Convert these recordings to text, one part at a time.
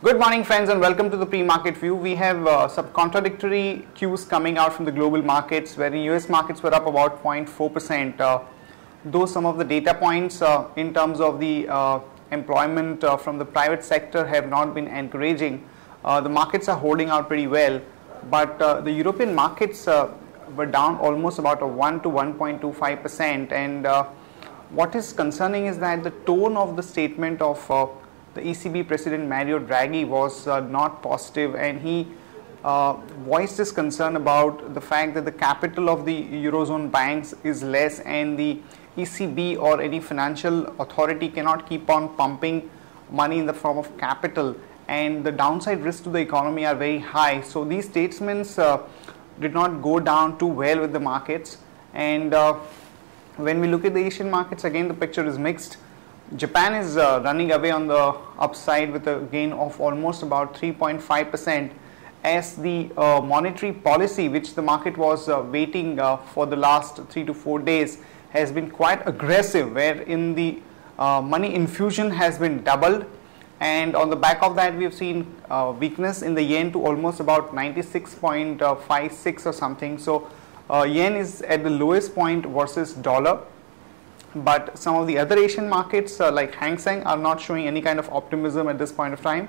Good morning, friends, and welcome to the pre-market view. We have some contradictory cues coming out from the global markets, where the US markets were up about 0.4%. Though some of the data points in terms of the employment from the private sector have not been encouraging, the markets are holding out pretty well. But the European markets were down almost about a 1 to 1.25%, and what is concerning is that the tone of the statement of the ECB President Mario Draghi was not positive, and he voiced his concern about the fact that the capital of the Eurozone banks is less, and the ECB or any financial authority cannot keep on pumping money in the form of capital, and the downside risks to the economy are very high. So these statements did not go down too well with the markets, and when we look at the Asian markets, again the picture is mixed. Japan is running away on the upside with a gain of almost about 3.5%, as the monetary policy which the market was waiting for the last 3 to 4 days has been quite aggressive, wherein the money infusion has been doubled, and on the back of that we have seen weakness in the yen to almost about 96.56 or something. So yen is at the lowest point versus dollar, but some of the other Asian markets like Hang Seng are not showing any kind of optimism at this point of time,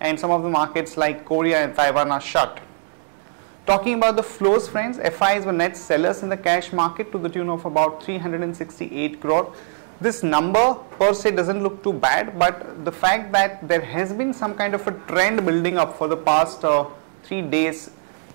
and some of the markets like Korea and Taiwan are shut. Talking about the flows, friends, FIs were net sellers in the cash market to the tune of about 368 crore. This number per se doesn't look too bad, but the fact that there has been some kind of a trend building up for the past 3 days.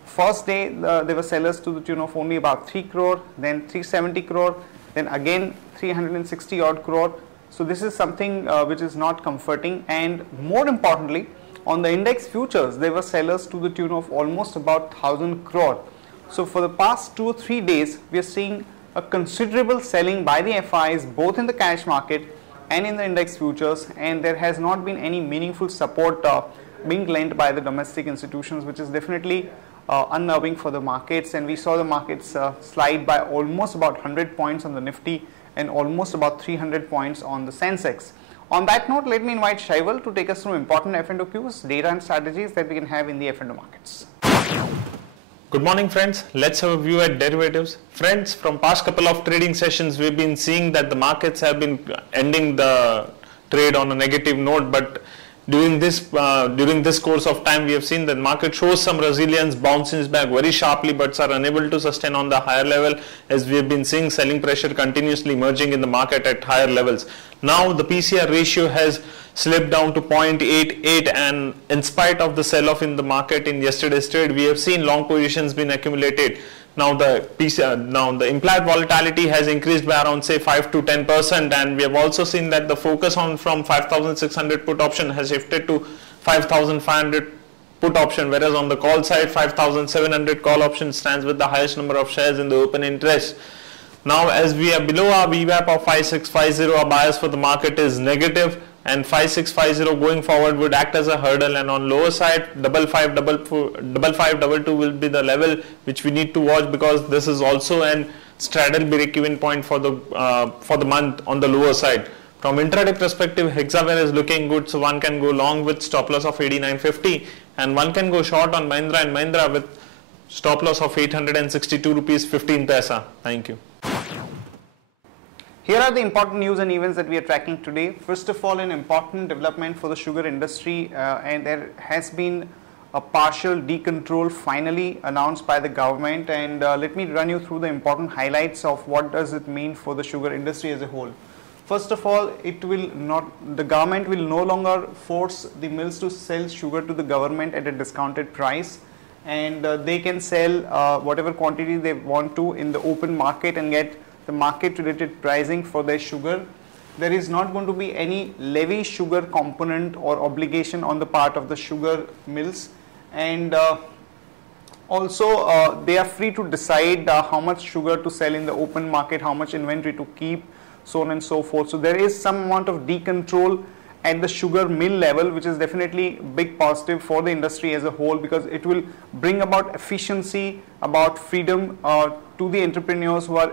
First day there were sellers to the tune of only about 3 crore, then 370 crore, then again 360 odd crore. So this is something which is not comforting, and more importantly, on the index futures there were sellers to the tune of almost about 1000 crore. So for the past 2 or 3 days we are seeing a considerable selling by the FIs both in the cash market and in the index futures, and there has not been any meaningful support being lent by the domestic institutions, which is definitely unnerving for the markets. And we saw the markets slide by almost about 100 points on the Nifty and almost about 300 points on the Sensex. On that note, let me invite Shaival to take us through important F&O cues, data and strategies that we can have in the F&O markets. Good morning, friends. Let's have a view at derivatives. Friends, from past couple of trading sessions, we've been seeing that the markets have been ending the trade on a negative note, but during this course of time, we have seen that market shows some resilience, bounces back very sharply, but are unable to sustain on the higher level, as we have been seeing selling pressure continuously emerging in the market at higher levels. Now the PCR ratio has slipped down to 0.88, and in spite of the sell-off in the market in yesterday's trade, we have seen long positions being accumulated. Now the implied volatility has increased by around say 5 to 10%, and we have also seen that the focus on from 5,600 put option has shifted to 5,500 put option, whereas on the call side 5,700 call option stands with the highest number of shares in the open interest. Now as we are below our VWAP of 5650, our bias for the market is negative, and 5650 going forward would act as a hurdle, and on lower side 5522 will be the level which we need to watch, because this is also an straddle break-even point for the month on the lower side. From intraday perspective, Hexaware is looking good, so one can go long with stop loss of 89.50, and one can go short on Mahindra and Mahindra with stop loss of 862 rupees 15 paisa. Thank you. Here are the important news and events that we are tracking today. First of all, an important development for the sugar industry, and there has been a partial decontrol finally announced by the government, and let me run you through the important highlights of what does it mean for the sugar industry as a whole. First of all, the government will no longer force the mills to sell sugar to the government at a discounted price, and they can sell whatever quantity they want to in the open market and get the market related pricing for their sugar. There is not going to be any levy sugar component or obligation on the part of the sugar mills, and also they are free to decide how much sugar to sell in the open market, how much inventory to keep, so on and so forth. So there is some amount of decontrol at the sugar mill level, which is definitely big positive for the industry as a whole, because it will bring about efficiency, about freedom to the entrepreneurs who are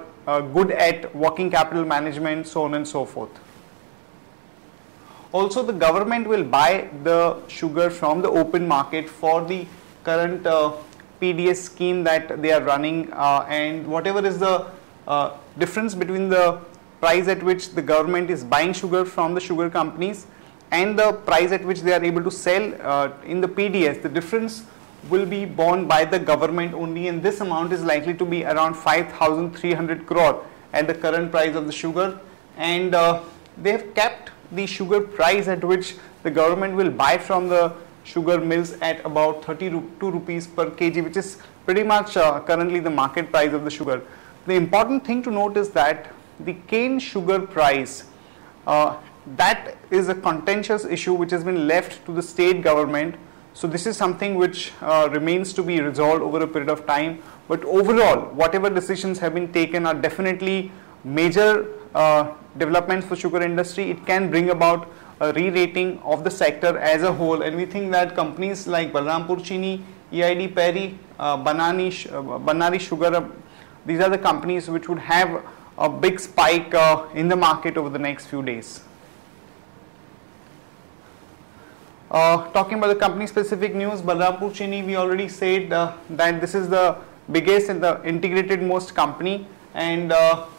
good at working capital management, so on and so forth. Also, the government will buy the sugar from the open market for the current PDS scheme that they are running, and whatever is the difference between the price at which the government is buying sugar from the sugar companies and the price at which they are able to sell in the PDS, the difference will be borne by the government only, and this amount is likely to be around 5,300 crore at the current price of the sugar. And they have kept the sugar price at which the government will buy from the sugar mills at about 32 rupees per kg, which is pretty much currently the market price of the sugar. The important thing to note is that the cane sugar price, that is a contentious issue which has been left to the state government. So this is something which remains to be resolved over a period of time. But overall, whatever decisions have been taken are definitely major developments for sugar industry. It can bring about a re-rating of the sector as a whole, and we think that companies like Balrampur Chini, EID Perry, Banari Sugar, these are the companies which would have a big spike in the market over the next few days. Talking about the company specific news, Balrampur Chini, we already said that this is the biggest and the integrated most company, and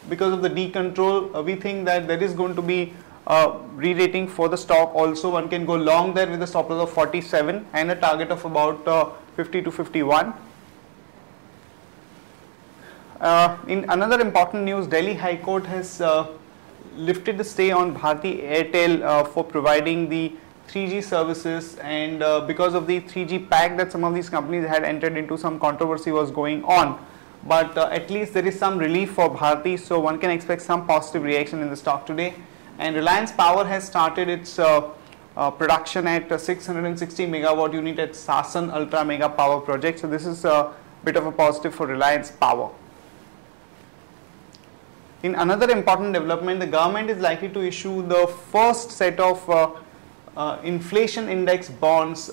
because of the decontrol, we think that there is going to be re-rating for the stock. Also, one can go long there with a stop loss of 47 and a target of about 50 to 51. In another important news, Delhi High Court has lifted the stay on Bharti Airtel for providing the 3G services, and because of the 3G pack that some of these companies had entered into, some controversy was going on. But at least there is some relief for Bharti, so one can expect some positive reaction in the stock today. And Reliance Power has started its production at 660 megawatt unit at Sasan Ultra Mega Power Project. So this is a bit of a positive for Reliance Power. In another important development, the government is likely to issue the first set of inflation index bonds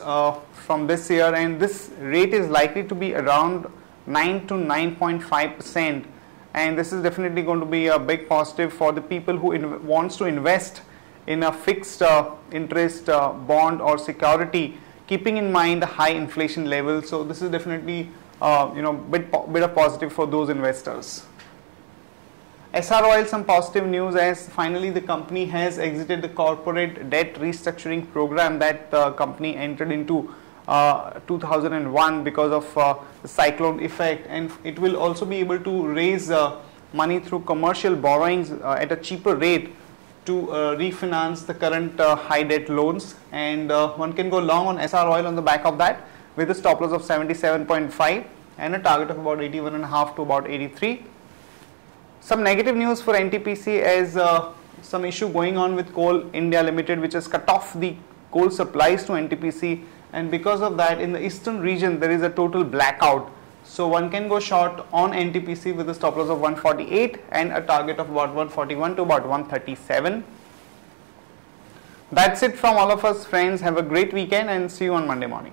from this year, and this rate is likely to be around 9 to 9.5%, and this is definitely going to be a big positive for the people who wants to invest in a fixed interest bond or security, keeping in mind the high inflation level. So this is definitely bit of positive for those investors. SR Oil, some positive news, as finally the company has exited the corporate debt restructuring program that the company entered into 2001 because of the cyclone effect, and it will also be able to raise money through commercial borrowings at a cheaper rate to refinance the current high debt loans, and one can go long on SR Oil on the back of that with a stop loss of 77.5 and a target of about 81.5 to about 83. Some negative news for NTPC as some issue going on with Coal India Limited, which has cut off the coal supplies to NTPC, and because of that in the eastern region there is a total blackout. So one can go short on NTPC with a stop loss of 148 and a target of about 141 to about 137. That's it from all of us, friends. Have a great weekend and see you on Monday morning.